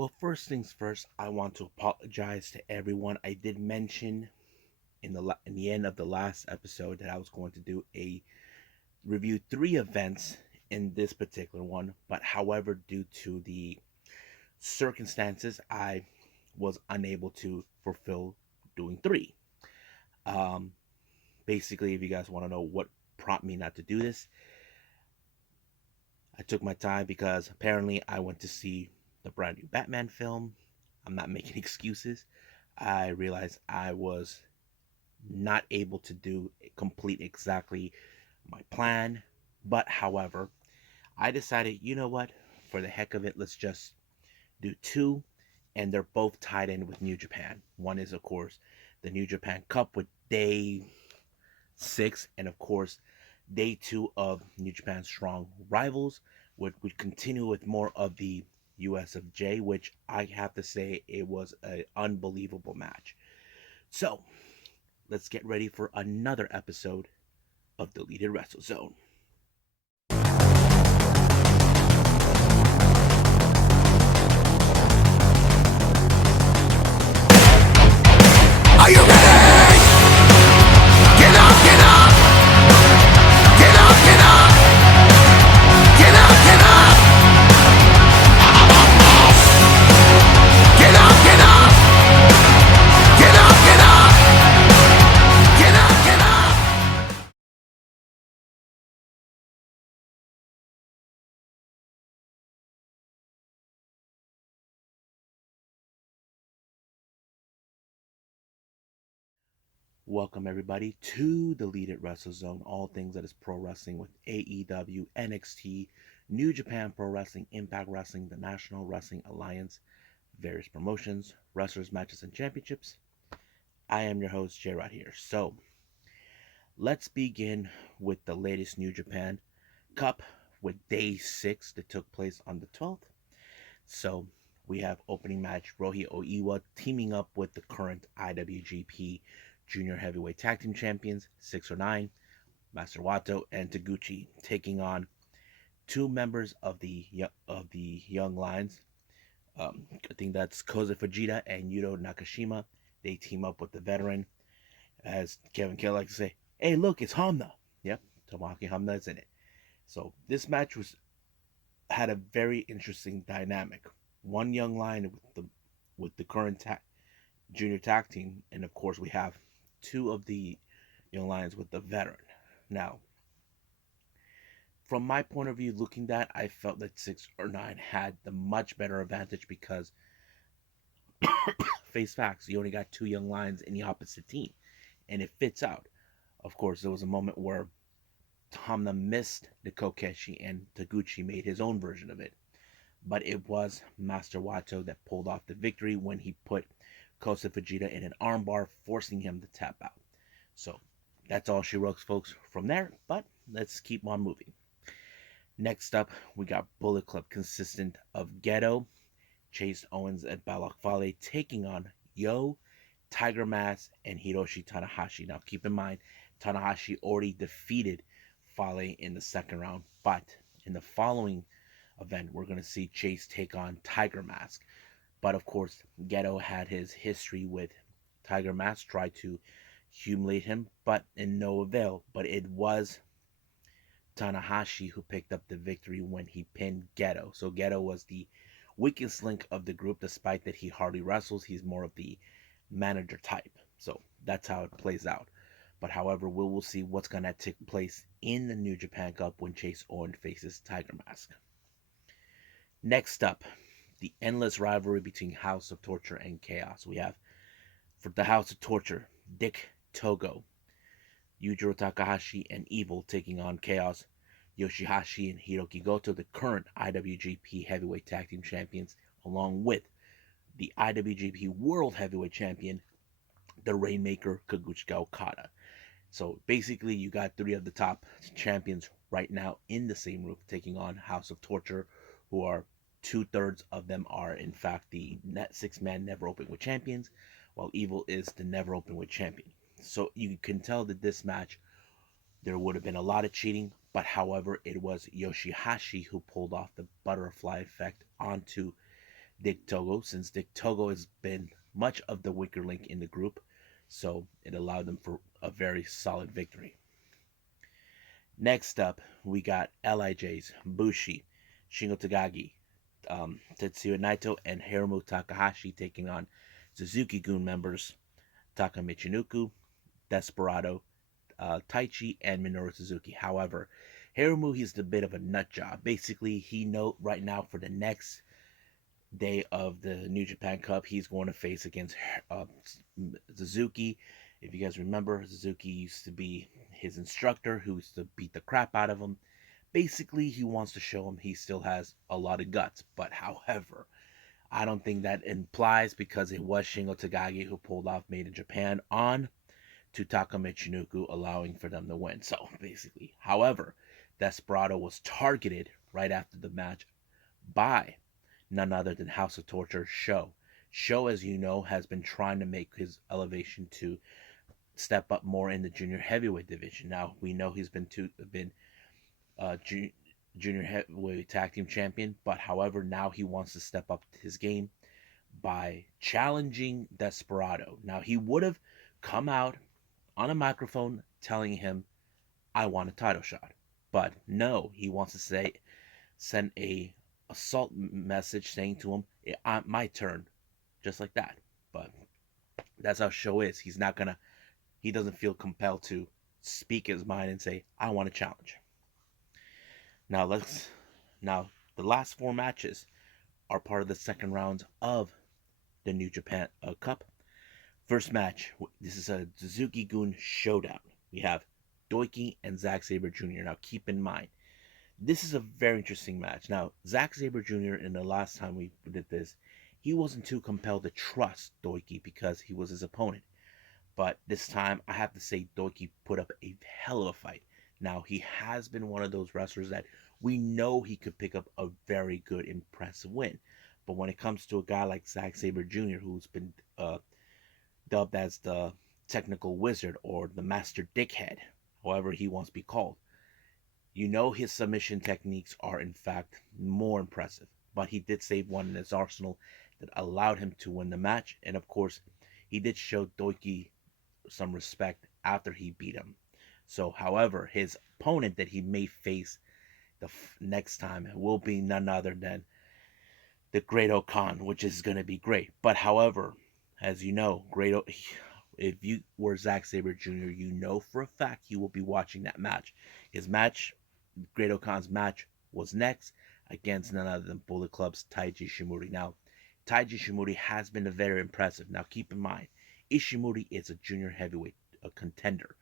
Well, first things first, I want to apologize to everyone. I did mention in the end of the last episode that I was going to do a review three events in this particular one, but however, due to the circumstances, I was unable to fulfill doing three. Um, Basically, if you guys want to know what prompted me not to do this, I took my time because apparently I went to see the brand new Batman film. I'm not making excuses. I realized I was not able to complete exactly my plan. But however, I decided, you know what? For the heck of it, let's just do two, and they're both tied in with New Japan. One is, of course, the New Japan Cup with day six, and of course, day two of New Japan Strong Rivals, which would continue with more of the USFJ, which I have to say it was an unbelievable match. So let's get ready for another episode of Deleted Wrestle Zone. Are you ready? Get up, get up! Get up, get up! Get up, get up! Get up, get up! Get up, get up! Get up, get up! Welcome everybody to the Deleted Wrestle Zone, all things that is pro wrestling with AEW, NXT, New Japan Pro Wrestling, Impact Wrestling, the National Wrestling Alliance, various promotions, wrestlers, matches, and championships. I am your host, J-Rod here. So, let's begin with the latest New Japan Cup with day 6 that took place on the 12th. So, we have opening match Rohi Oiwa teaming up with the current IWGP Junior Heavyweight Tag Team Champions 609, Master Wato and Taguchi, taking on two members of the Young Lions. I think that's Koza Fujita and Yuto Nakashima. They team up with the veteran, as Kevin Kelly likes to say, "Hey, look, it's Hamna." Yep, Tomoaki Hamna is in it. So this match was had a very interesting dynamic. One young lion with the current junior tag team, and of course we have two of the young lions with the veteran. Now, from my point of view, looking at that, I felt that 6 or 9 had the much better advantage because, face facts, you only got two young lions in the opposite team, and it fits out. Of course, there was a moment where Hamna missed the Kokeshi and Taguchi made his own version of it. But it was Master Wato that pulled off the victory when he put Kosa Fujita in an armbar, forcing him to tap out. So that's all she wrote, folks, from there. But let's keep on moving. Next up, we got Bullet Club consistent of Ghetto, Chase Owens, and Balak Fale taking on Yo, Tiger Mask, and Hiroshi Tanahashi. Now keep in mind, Tanahashi already defeated Fale in the second round, but in the following event, we're going to see Chase take on Tiger Mask. But of course, Ghetto had his history with Tiger Mask, tried to humiliate him, but in no avail. But it was Tanahashi who picked up the victory when he pinned Ghetto. So Ghetto was the weakest link of the group, despite that he hardly wrestles. He's more of the manager type. So that's how it plays out. But however, we will see what's going to take place in the New Japan Cup when Chase Owens faces Tiger Mask. Next up, the endless rivalry between House of Torture and Chaos. We have, for the House of Torture, Dick Togo, Yujiro Takahashi, and Evil taking on Chaos, Yoshihashi, and Hiroki Goto, the current IWGP Heavyweight Tag Team Champions, along with the IWGP World Heavyweight Champion, the Rainmaker, Kaguchika Okada. So basically, you got three of the top champions right now in the same roof taking on House of Torture, who are 2/3 of them are in fact the net 6-man Never Open Weight champions, while Evil is the Never Open Weight champion. So you can tell that this match there would have been a lot of cheating, but however, it was Yoshihashi who pulled off the butterfly effect onto Dick Togo, since Dick Togo has been much of the weaker link in the group, so it allowed them for a very solid victory. Next up, we got LIJ's Bushi, Shingo Tagagi, Tetsuya Naito, and Hiromu Takahashi taking on Suzuki-gun members Taka Michinoku, Desperado, Taichi, and Minoru Suzuki. However, Hiromu, he's a bit of a nut job. Basically, he know right now for the next day of the New Japan Cup, he's going to face against uh, Suzuki. If you guys remember, Suzuki used to be his instructor who used to beat the crap out of him. Basically, he wants to show him he still has a lot of guts. But however, I don't think that implies because it was Shingo Tagagi who pulled off Made in Japan on to Taka Michinoku, allowing for them to win. So basically, however, Desperado was targeted right after the match by none other than House of Torture Show. Show, as you know, has been trying to make his elevation to step up more in the junior heavyweight division. Now we know he's been uh, ju- junior heavyweight tag team champion, but however now he wants to step up his game by challenging Desperado. Now he would have come out on a microphone telling him, "I want a title shot," but no, he wants to send a assault message saying to him, "My turn," just like that. But that's how Show is. He doesn't feel compelled to speak his mind and say, "I want a challenge." Now now the last four matches are part of the second round of the New Japan Cup. First match, this is a Suzuki-gun showdown. We have Doiki and Zack Sabre Jr. Now keep in mind, this is a very interesting match. Now, Zack Sabre Jr., in the last time we did this, he wasn't too compelled to trust Doiki because he was his opponent. But this time, I have to say, Doiki put up a hell of a fight. Now, he has been one of those wrestlers that we know he could pick up a very good, impressive win. But when it comes to a guy like Zack Sabre Jr., who's been dubbed as the technical wizard or the master dickhead, however he wants to be called, you know his submission techniques are in fact more impressive. But he did save one in his arsenal that allowed him to win the match. And of course, he did show Doiki some respect after he beat him. So, however, his opponent that he may face the next time will be none other than the Great Khan, which is going to be great. But however, as you know, if you were Zack Sabre Jr., you know for a fact you will be watching that match. His match, Great Khan's match, was next against none other than Bullet Club's Taiji Ishimori. Now, Taiji Ishimori has been very impressive. Now, keep in mind, Ishimori is a junior heavyweight contender.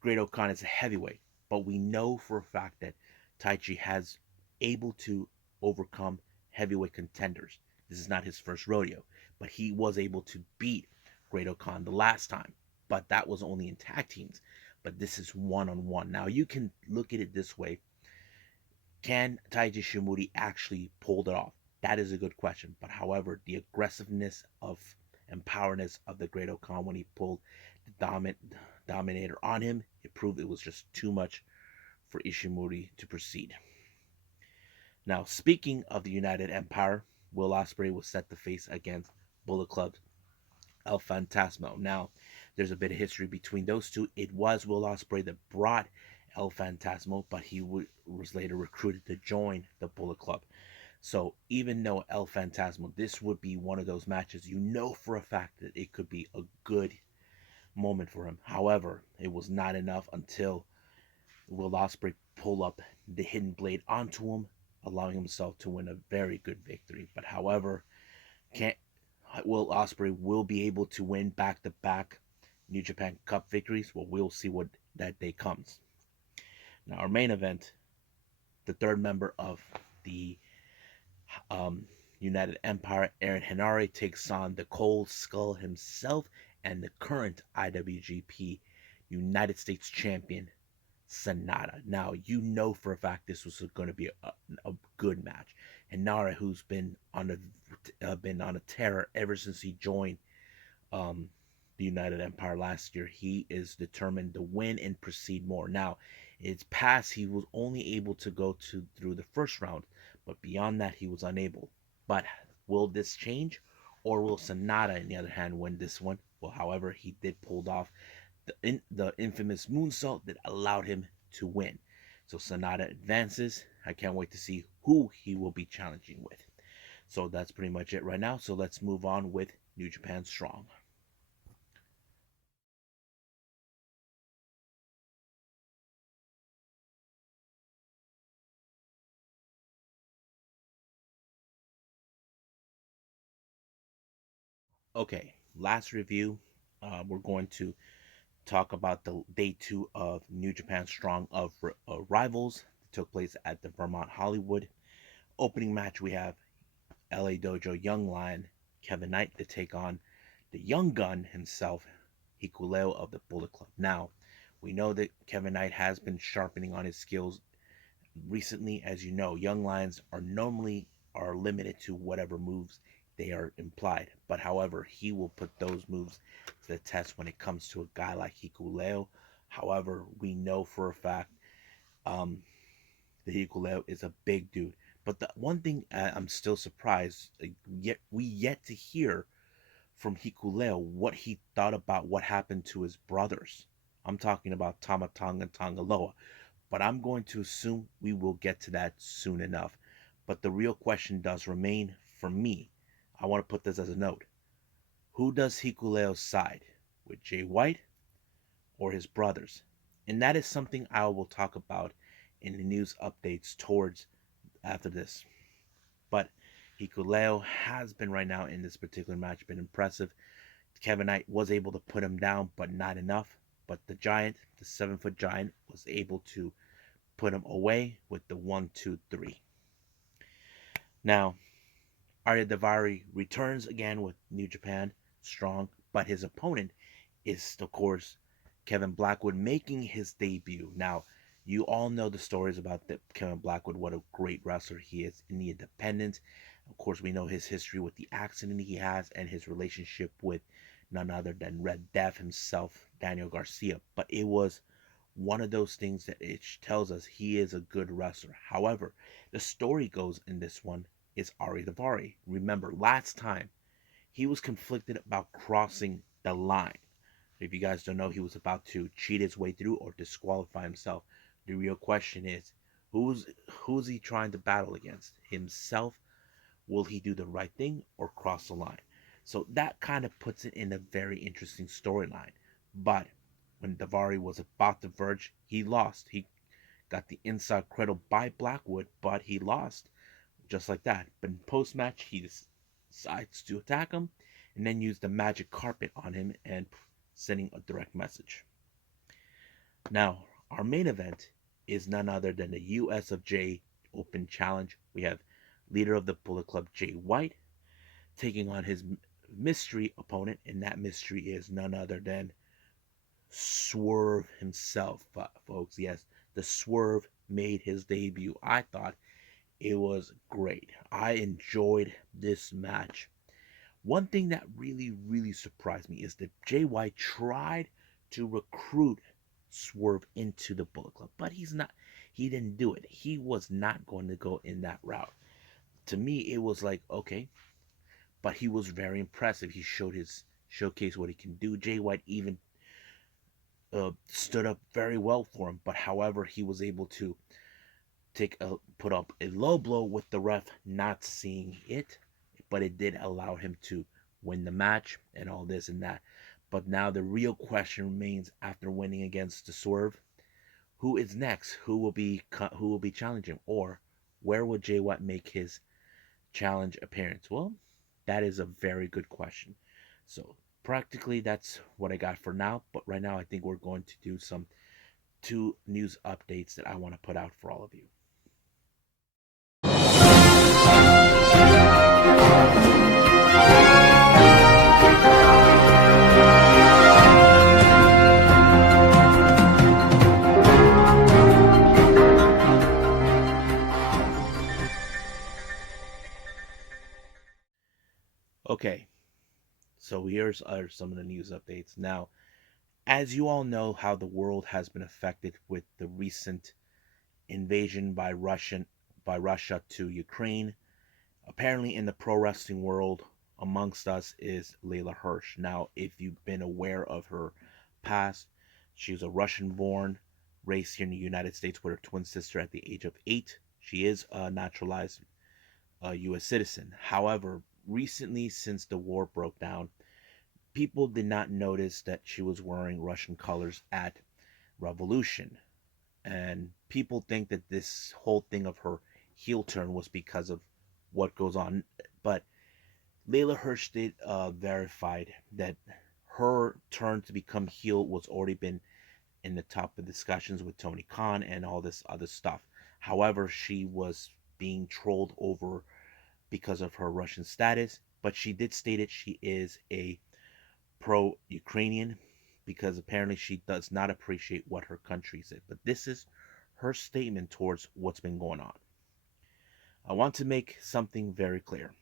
Great Khan is a heavyweight, but we know for a fact that Taichi has able to overcome heavyweight contenders. This is not his first rodeo, but he was able to beat Great Khan the last time. But that was only in tag teams. But this is one on one. Now you can look at it this way: can Taiji Shimuri actually pull it off? That is a good question. But however, the aggressiveness of and powerness of the Great Khan when he pulled the Dominator on him, it proved it was just too much for Ishimori to proceed. Now, speaking of the United Empire, Will Ospreay was set to face against Bullet Club El Fantasma. Now, there's a bit of history between those two. It was Will Ospreay that brought El Fantasma, but he was later recruited to join the Bullet Club. So even though El Fantasma, this would be one of those matches you know for a fact that it could be a good moment for him. However, it was not enough until Will Ospreay pulled up the hidden blade onto him, allowing himself to win a very good victory. But however, can't Will Ospreay will be able to win back-to-back New Japan Cup victories? Well, we'll see what that day comes. Now, our main event, the third member of the United Empire, Aaron Henare, takes on the Cold Skull himself and the current IWGP United States Champion, Sonata. Now, you know for a fact this was going to be a good match. Henare, who's been on a tear ever since he joined um, the United Empire last year, he is determined to win and proceed more. Now, it's past he was only able to go through the first round, but beyond that he was unable. But Will this change? Or will Sonata, on the other hand, win this one? Well, however, he did pull off the infamous moonsault that allowed him to win. So Sonata advances. I can't wait to see who he will be challenging with. So that's pretty much it right now. So let's move on with New Japan Strong. Okay, last review. We're going to talk about the day 2 of New Japan Strong of Rivals that took place at the Vermont Hollywood. Opening match, we have LA Dojo Young Lion Kevin Knight to take on the young gun himself, Hikuleo of the Bullet Club. Now, we know that Kevin Knight has been sharpening on his skills recently. As you know, young lions are limited to whatever moves they are implied. But however, he will put those moves to the test when it comes to a guy like Hikuleo. However, we know for a fact um, that Hikuleo is a big dude. But the one thing I'm still surprised, yet to hear from Hikuleo what he thought about what happened to his brothers. I'm talking about Tama Tonga and Tongaloa. But I'm going to assume we will get to that soon enough. But the real question does remain for me. I want to put this as a note. Who does Hikuleo side? With Jay White or his brothers? And that is something I will talk about in the news updates towards after this. But Hikuleo has been right now in this particular match been impressive. Kevin Knight was able to put him down, but not enough. But the giant, the 7-foot giant, was able to put him away with the 1-2-3. Now, Arya Davari returns again with New Japan Strong, but his opponent is, of course, Kevin Blackwood making his debut. Now, you all know the stories about Kevin Blackwood, what a great wrestler he is in the independent. Of course, we know his history with the accident he has and his relationship with none other than Red Death himself, Daniel Garcia. But it was one of those things that it tells us he is a good wrestler. However, the story goes in this one is Ari Davari. Remember, last time he was conflicted about crossing the line. If you guys don't know, he was about to cheat his way through or disqualify himself. The real question is, who's he trying to battle against? Himself? Will he do the right thing or cross the line? So that kind of puts it in a very interesting storyline. But when Davari was about to verge, he lost. He got the inside cradle by Blackwood, but he lost just like that. But in post match, he decides to attack him and then use the magic carpet on him and sending a direct message. Now, our main event is none other than the US of J Open Challenge. We have leader of the Bullet Club, Jay White, taking on his mystery opponent, and that mystery is none other than Swerve himself, folks. Yes, the Swerve made his debut. I thought it was great. I enjoyed this match. One thing that really surprised me is that Jay White tried to recruit Swerve into the Bullet Club, but he didn't do it. He was not going to go in that route. To me, it was like, okay, but he was very impressive. He showcased what he can do. Jay White even stood up very well for him, but however, he was able to put up a low blow with the ref not seeing it, but it did allow him to win the match and all this and that. But now the real question remains after winning against the Swerve, who is next? Who will be challenging, or where will Jay White make his challenge appearance? Well, that is a very good question. So practically that's what I got for now. But right now I think we're going to do some 2 news updates that I want to put out for all of you. Okay, so here's some of the news updates. Now, as you all know, how the world has been affected with the recent invasion by Russia to Ukraine. Apparently, in the pro wrestling world, amongst us is Leyla Hirsch. Now, if you've been aware of her past, she was a Russian born, raised here in the United States with her twin sister at the age of 8. She is a naturalized U.S. citizen. However, recently, since the war broke down, people did not notice that she was wearing Russian colors at Revolution. And people think that this whole thing of her heel turn was because of what goes on. But Leyla Hirsch did verified that her turn to become heel was already been in the top of discussions with Tony Khan and all this other stuff. However, she was being trolled over because of her Russian status, but she did state it she is a pro Ukrainian because apparently she does not appreciate what her country said. But this is her statement towards what's been going on. I want to make something very clear.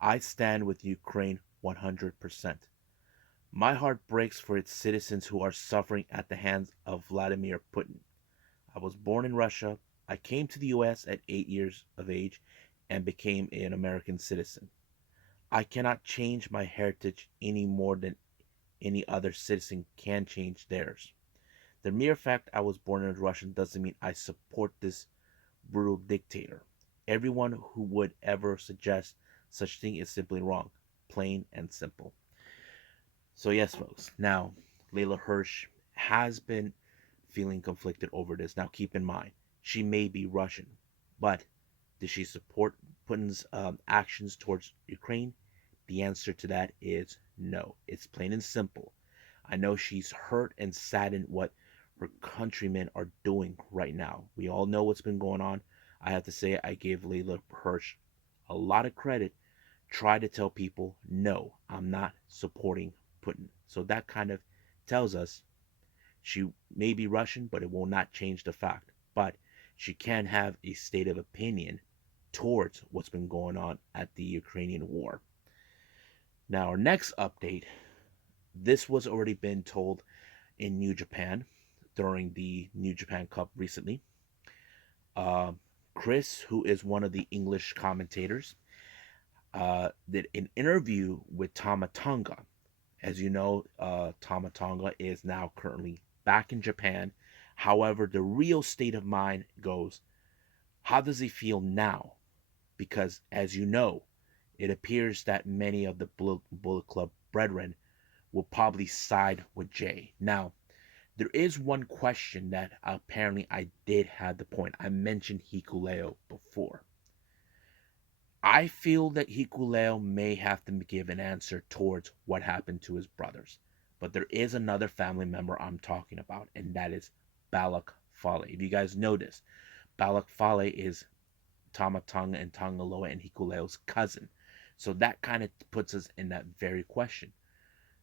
I stand with Ukraine 100%. My heart breaks for its citizens who are suffering at the hands of Vladimir Putin. I was born in Russia. I came to the US at 8 years of age and became an American citizen. I cannot change my heritage any more than any other citizen can change theirs. The mere fact I was born in Russia doesn't mean I support this brutal dictator. Everyone who would ever suggest such thing is simply wrong, plain and simple. So yes, folks. Now, Leyla Hirsch has been feeling conflicted over this. Now, keep in mind, she may be Russian, but does she support Putin's actions towards Ukraine? The answer to that is no. It's plain and simple. I know she's hurt and saddened what her countrymen are doing right now. We all know what's been going on. I have to say, I gave Leyla Hirsch a lot of credit. Try to tell people, no, I'm not supporting Putin. So that kind of tells us she may be Russian, but it will not change the fact. But she can have a state of opinion towards what's been going on at the Ukrainian war. Now, our next update, this was already been told in New Japan during the New Japan Cup recently. Uh, Chris, who is one of the English commentators, did an interview with Tama Tonga. As you know, Tama Tonga is now currently back in Japan. However, the real state of mind goes, how does he feel now? Because, as you know, it appears that many of the Bullet Club brethren will probably side with Jay. Now, there is one question that apparently I did have the point. I mentioned Hikuleo before. I feel that Hikuleo may have to give an answer towards what happened to his brothers. But there is another family member I'm talking about, and that is Balak Fale. If you guys notice, Balak Fale is Tama Tonga and Tongaloa and Hikuleo's cousin. So that kind of puts us in that very question.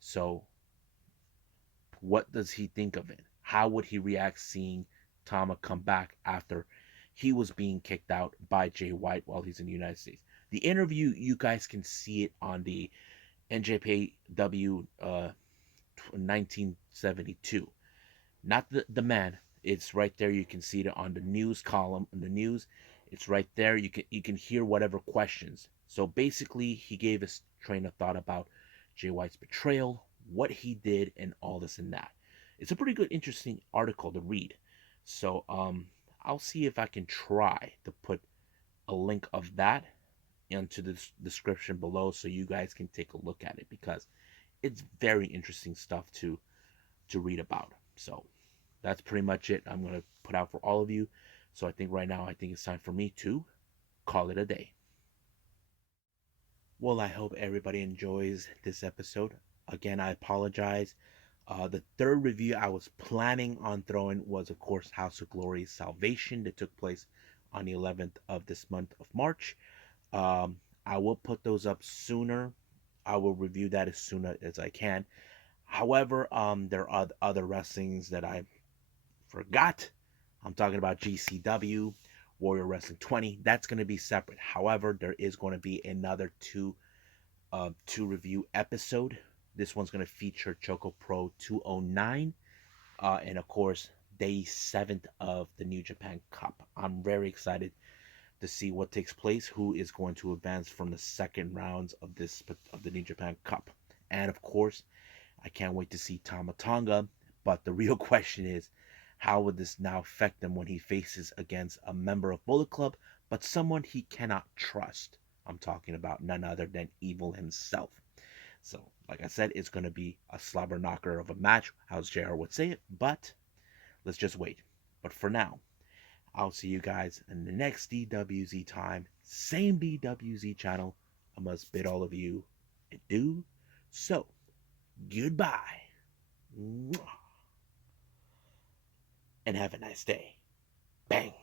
So, what does he think of it? How would he react seeing Tama come back after he was being kicked out by Jay White while he's in the United States? The interview, you guys can see it on the NJPW 1972. Not the man. It's right there. You can see it on the news column. In the news, it's right there. You can hear whatever questions. So basically, he gave his train of thought about Jay White's betrayal, what he did, and all this and that. It's a pretty good, interesting article to read. So I'll see if I can try to put a link of that into the description below so you guys can take a look at it because it's very interesting stuff to read about. So that's pretty much it I'm going to put out for all of you. So I think right now, I think it's time for me to call it a day. Well, I hope everybody enjoys this episode. Again, I apologize. The third review I was planning on throwing was, of course, House of Glory's Salvation that took place on the 11th of this month of March. I will put those up sooner. I will review that as soon as I can. However, there are other wrestlings that I forgot. I'm talking about GCW, Warrior Wrestling 20. That's going to be separate. However, there is going to be another two review episode. This one's going to feature Choco Pro 209, and of course, day 7th of the New Japan Cup. I'm very excited to see what takes place, who is going to advance from the second rounds of the New Japan Cup. And of course, I can't wait to see Tama Tonga. But the real question is, how would this now affect him when he faces against a member of Bullet Club, but someone he cannot trust? I'm talking about none other than Evil himself. So, like I said, it's going to be a slobber knocker of a match, as JR would say it, but let's just wait. But for now, I'll see you guys in the next DWZ time, same DWZ channel. I must bid all of you adieu. So, goodbye. And have a nice day. Bang.